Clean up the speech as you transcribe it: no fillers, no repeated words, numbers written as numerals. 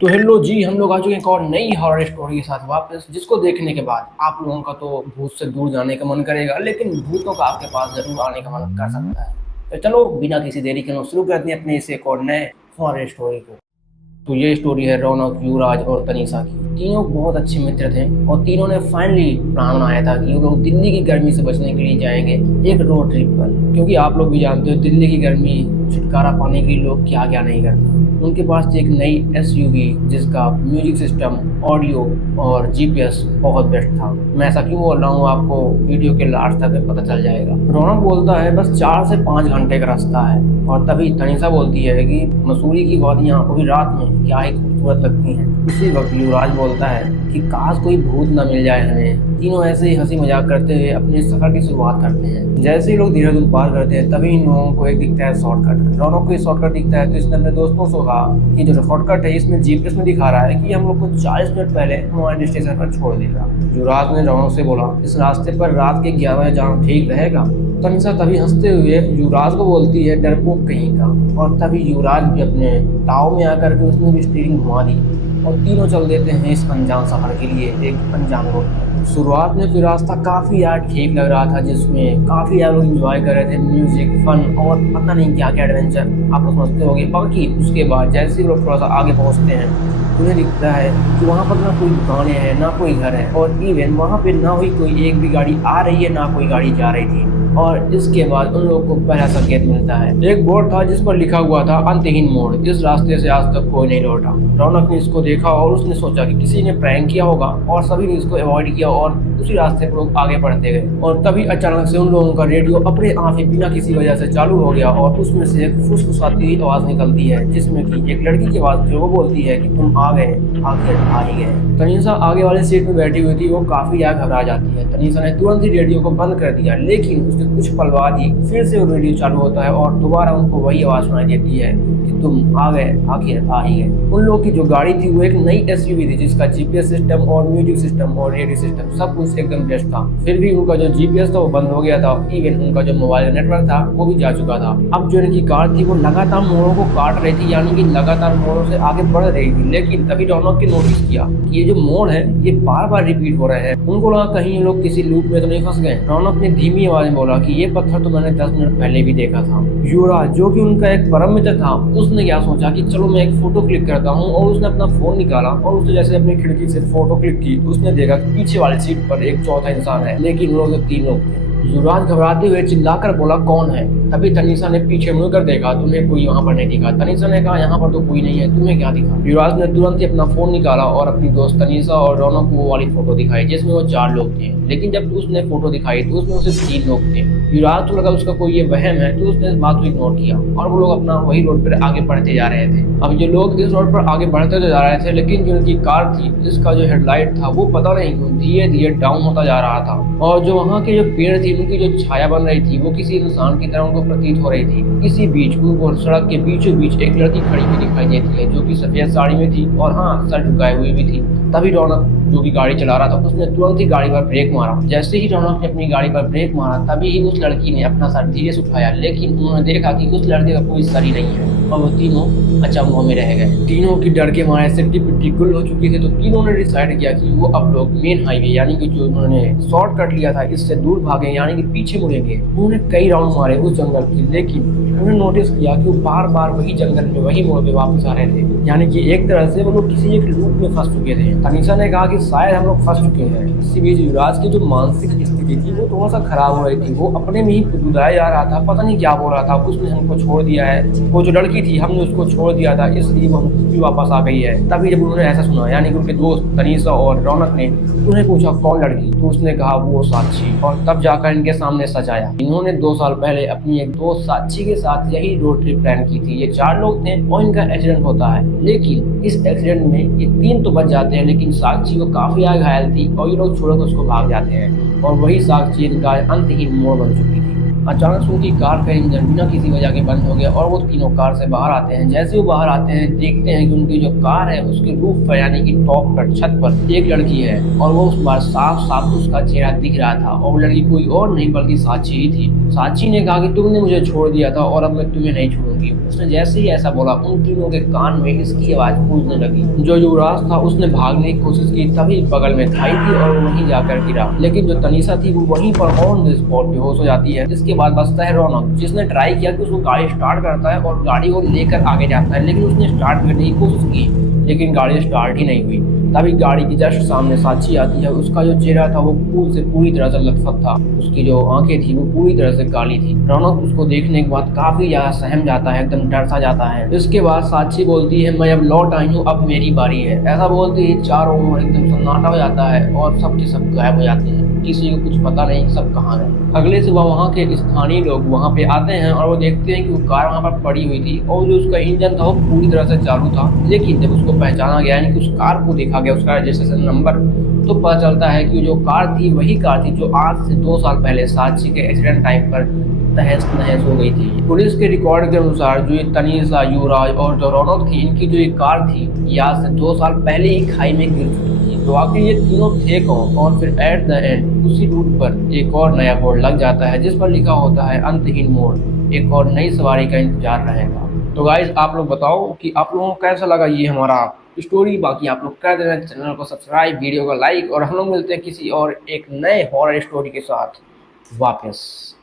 तो हेलो जी, हम लोग आ चुके हैं एक और नई हॉरर स्टोरी के साथ वापस, जिसको देखने के बाद आप लोगों का तो भूत से दूर जाने का मन करेगा, लेकिन भूतों का आपके पास जरूर आने का मन कर सकता है। तो चलो बिना किसी देरी के हम शुरू करते हैं अपने इस एक और नए हॉरर स्टोरी को। तो ये स्टोरी है रौनक, युवराज और तनीषा की। तीनों बहुत अच्छे मित्र थे और तीनों ने फाइनली प्लान बनाया था कि वो लोग दिल्ली की गर्मी से बचने के लिए जाएंगे एक रोड ट्रिप पर, क्योंकि आप लोग भी जानते हो दिल्ली की गर्मी छुटकारा पाने के लिए लोग क्या क्या नहीं करते। उनके पास थी एक नई एसयूवी जिसका म्यूजिक सिस्टम, ऑडियो और जीपीएस बहुत बेस्ट था। मैं ऐसा क्यों बोल रहा हूँ आपको वीडियो के लास्ट तक पता चल जाएगा। रौनक बोलता है बस 4 से 5 घंटे का रास्ता है, और तभी तनीषा बोलती है कि मसूरी की वादियाँ अभी रात में क्या ही खूबसूरत लगती हैं। उसी वक्त युवराज बोलता है कि काश कोई भूत न मिल जाए हमें। तीनों ऐसे ही हंसी मजाक करते हुए अपने सफर की शुरुआत करते हैं। जैसे ही लोग देहरादून पार करते हैं तभी इन लोगों को एक दिखता है शॉर्टकट। रौनक को शॉर्टकट दिखता है तो इसने अपने दोस्तों से कहा कि जो शॉर्टकट है इसमें जीपीएस में दिखा रहा है कि हम लोग को 40 मिनट पहले हमारे स्टेशन पर छोड़ देगा। युवराज ने रौनक से बोला इस रास्ते पर रात के 11 बजे जाना ठीक रहेगा। तनिषा तभी हंसते हुए युवराज को बोलती है डरपोक कहीं का, और तभी युवराज भी अपने ताव में आकर के उसने भी स्टीयरिंग घुमा दी और तीनों चल देते हैं इस अनजान सफर के लिए एक अनजान रोड पर। शुरुआत में तो रास्ता काफी यार ठीक लग रहा था, जिसमें काफी यार लोग एंजॉय कर रहे थे, म्यूजिक, फन और पता नहीं क्या क्या एडवेंचर आप लोग समझते होंगे। बाकी उसके बाद जैसे ही लोग थोड़ा सा आगे पहुंचते हैं उन्हें दिखता है कि वहाँ पर ना कोई दुकानें हैं ना कोई घर है, और इवन वहाँ पे ना हुई कोई एक भी गाड़ी आ रही है ना कोई गाड़ी जा रही थी। और इसके बाद उन लोगों को पहला संकेत मिलता है। एक बोर्ड था जिस पर लिखा हुआ था अंतहीन मोड़, इस रास्ते से आज तक कोई नहीं लौटा। रौनक ने इसको देखा और उसने सोचा कि किसी ने प्रैंक किया होगा और सभी ने इसको अवॉइड किया और उसी रास्ते पर लोग आगे बढ़ते गए। और तभी अचानक से उन लोगों का रेडियो अपने आप ही बिना किसी वजह से चालू हो गया और उसमें से एक फुसफुसाती आवाज निकलती है, जिसमें कि एक लड़की की आवाज थी। वो बोलती है कि तुम आ गए, आखिर आ ही गए। तनीषा आगे वाले सीट में बैठी हुई थी, वो काफी ज्यादा घबरा जाती है। तनीषा ने तुरंत ही रेडियो को बंद कर दिया, लेकिन उसके कुछ पल बाद ही फिर से वो रेडियो चालू होता है और दोबारा उनको वही आवाज सुनाई देती है कि तुम आ गए, आखिर आ ही गए। उन लोगों की जो गाड़ी थी वो एक नई एसयूवी थी जिसका जीपीएस सिस्टम और म्यूजिक सिस्टम और रेडियो सिस्टम सब कुछ एकदम बेस्ट था। फिर भी उनका जो जीपीएस था वो बंद हो गया था, इवन उनका जो मोबाइल नेटवर्क था वो भी जा चुका था। अब जो इनकी कार थी वो लगातार मोड़ों को काट रही थी, यानी कि लगातार मोड़ों से आगे बढ़ रही थी। लेकिन तभी रौनक ने नोटिस किया कि ये जो मोड़ है ये बार बार रिपीट हो रहे हैं। उनको लगा कहीं ये लोग किसी लूप में तो नहीं फंस गए। रौनक ने धीमी आवाज में बोला कि ये पत्थर तो मैंने 10 मिनट पहले भी देखा था। युवराज जो कि उनका एक परम मित्र था, उसने क्या सोचा कि चलो मैं एक फोटो क्लिक करता हूँ, और उसने अपना फोन निकाला और उसने जैसे अपनी खिड़की से फोटो क्लिक की तो उसने देखा कि पीछे वाली सीट पर एक चौथा इंसान है, लेकिन वो लोग 3 लोग थे। युवराज घबराते हुए चिल्लाकर बोला कौन है। तभी तनीषा ने पीछे मुड़कर देखा तो उन्हें कोई वहाँ पर नहीं दिखा। तनीषा ने कहा यहाँ पर तो कोई नहीं है, तुम्हें क्या दिखा। युवराज ने तुरंत ही अपना फोन निकाला और अपनी दोस्त तनीषा और रौनक को वो वाली फोटो दिखाई जिसमें वो 4 लोग थे, लेकिन जब उसने फोटो दिखाई तो उसमें सिर्फ 3 लोग थे। युवराज को लगा उसका कोई ये वहम है तो उसने इस बात को इग्नोर किया और वो लोग अपना वही रोड पर आगे बढ़ते जा रहे थे। अब जो लोग इस रोड पर आगे बढ़ते तो जा रहे थे, लेकिन जो उनकी कार थी जिसका जो हेडलाइट था वो पता नहीं क्यों धीरे धीरे डाउन होता जा रहा था, और जो वहाँ के जो पेड़ थी उनकी जो छाया बन रही थी वो किसी इंसान की तरह उनको प्रतीत हो रही थी। इसी बीच उनको सड़क के बीचों बीच एक लड़की खड़ी हुई दिखाई देती है जो कि सफेद साड़ी में थी और हाँ सर झुकाए हुए भी थी। तभी रौनक जो कि गाड़ी चला रहा था उसने तुरंत ही गाड़ी पर ब्रेक मारा। जैसे ही रौनक ने अपनी गाड़ी पर ब्रेक मारा तभी ही उस लड़की ने अपना सर धीरे से उठाया, लेकिन उन्होंने देखा कि उस लड़के का कोई सर ही नहीं है और वो तीनों अचंभों में रह गए। तीनों की डर के मारे सिट्टी पिट्टी गुल हो चुकी थी, तो तीनों ने डिसाइड किया कि वो अब लोग मेन हाईवे यानी कि जो उन्होंने शॉर्टकट लिया था इससे दूर भागे, यानी कि पीछे मुड़ेंगे। उन्होंने कई राउंड मारे उस जंगल की, लेकिन उन्होंने नोटिस किया कि वो बार बार वही जंगल में वही मोड़ पे वापस आ रहे थे, यानी कि एक तरह से वो लोग किसी एक लूप में फंस चुके थे। तनीषा ने कहा कि शायद हम लोग फंस चुके हैं। इसी बीच युवराज की जो मानसिक स्थिति थी वो थोड़ा सा खराब हो रही थी, वो अपने में ही गुदगुदाया जा रहा था, पता नहीं क्या बोल रहा था। उसने हमको छोड़ दिया है, वो जो लड़की थी हमने उसको छोड़ दिया था इसलिए वो भी वापस आ गई है। तभी जब उन्होंने ऐसा सुना, यानी कि उनके दोस्त तनीषा और रौनक ने उन्हें पूछा कौन लड़की, तो उसने कहा वो साक्षी, और तब जाकर इनके सामने सच आया। इन्होंने 2 साल पहले अपनी एक दोस्त साक्षी के साथ यही रोड ट्रिप प्लान की थी। ये 4 लोग थे और इनका एक्सीडेंट होता है, लेकिन इस एक्सीडेंट में ये 3 तो बच जाते हैं, लेकिन साक्षी को काफी घायल थी और ये लोग छोड़कर उसको भाग जाते हैं, और वही साक्षी इनका अंतहीन मोड़ बन चुकी थी। अचानक से उनकी कार का इंजन बिना किसी वजह के बंद हो गया और वो तीनों कार से बाहर आते हैं। जैसे वो बाहर आते हैं देखते हैं कि उनकी जो कार है उसके रूफ पर यानी कि टॉप पर छत पर एक लड़की है और वो उस बार साफ साफ उसका चेहरा दिख रहा था और वो लड़की कोई और नहीं बल्कि साक्षी ही थी। साक्षी ने कहा कि तुमने मुझे छोड़ दिया था और अब मैं तुम्हें नहीं छोड़ूंगी। उसने जैसे ही ऐसा बोला उन तीनों के कान में इसकी आवाज गूंजने लगी। जो युवराज था उसने भागने की कोशिश की, तभी बगल में खाई थी और वो वहीं जाकर गिरा। लेकिन जो तनीषा थी वो वहीं पर ऑन द स्पॉट बेहोश हो जाती है। इसके बाद बचता है रौनक, जिसने ट्राई किया कि उसको गाड़ी स्टार्ट करता है और गाड़ी को लेकर आगे जाता है, लेकिन उसने स्टार्ट करने की कोशिश की लेकिन गाड़ी स्टार्ट ही नहीं हुई। तभी गाड़ी की जस्ट सामने साक्षी आती है। उसका जो चेहरा था वो फूल से पूरी तरह से लथपथ था, उसकी जो आंखें थी वो पूरी तरह से काली थी। रौनक उसको देखने के बाद काफी ज्यादा सहम जाता है, एकदम डर सा जाता है। इसके बाद साक्षी बोलती है मैं अब लौट आई हूँ, अब मेरी बारी है। ऐसा बोलते ही चारों ओर एकदम सन्नाटा हो जाता है और सबके सब गायब हो जाते हैं। किसी को कुछ पता नहीं सब कहाँ है। अगले सुबह वहाँ के स्थानीय लोग वहाँ पे आते हैं और वो देखते हैं कि वो कार वहाँ पर पड़ी हुई थी और जो उसका इंजन था वो पूरी तरह से चालू था। लेकिन जब उसको पहचाना गया यानी कि उस कार को देखा गया, उसका रजिस्ट्रेशन नंबर, तो पता चलता है कि जो कार थी वही कार थी जो आज से 2 साल पहले साक्षी के एक्सीडेंट टाइम पर तहस नहस हो गई थी। पुलिस के रिकॉर्ड के अनुसार जो ये तनीषा, युवराज और जो रौनक थी, इनकी जो ये कार थी ये आज से 2 साल पहले ही खाई में गिर चुकी थी। तो आखिर ये तीनों थे कौन? और फिर एट द एंड उसी रूट पर एक और नया बोर्ड लग जाता है जिस पर लिखा होता है अंतहीन मोड़, एक और नई सवारी का इंतजार रहेगा। तो गाइज आप लोग बताओ कि आप लोगों को कैसा लगा ये हमारा स्टोरी। बाकी आप लोग कर देना चैनल को सब्सक्राइब, वीडियो को लाइक, और हम लोग मिलते हैं किसी और एक नए हॉरर स्टोरी के साथ वापस।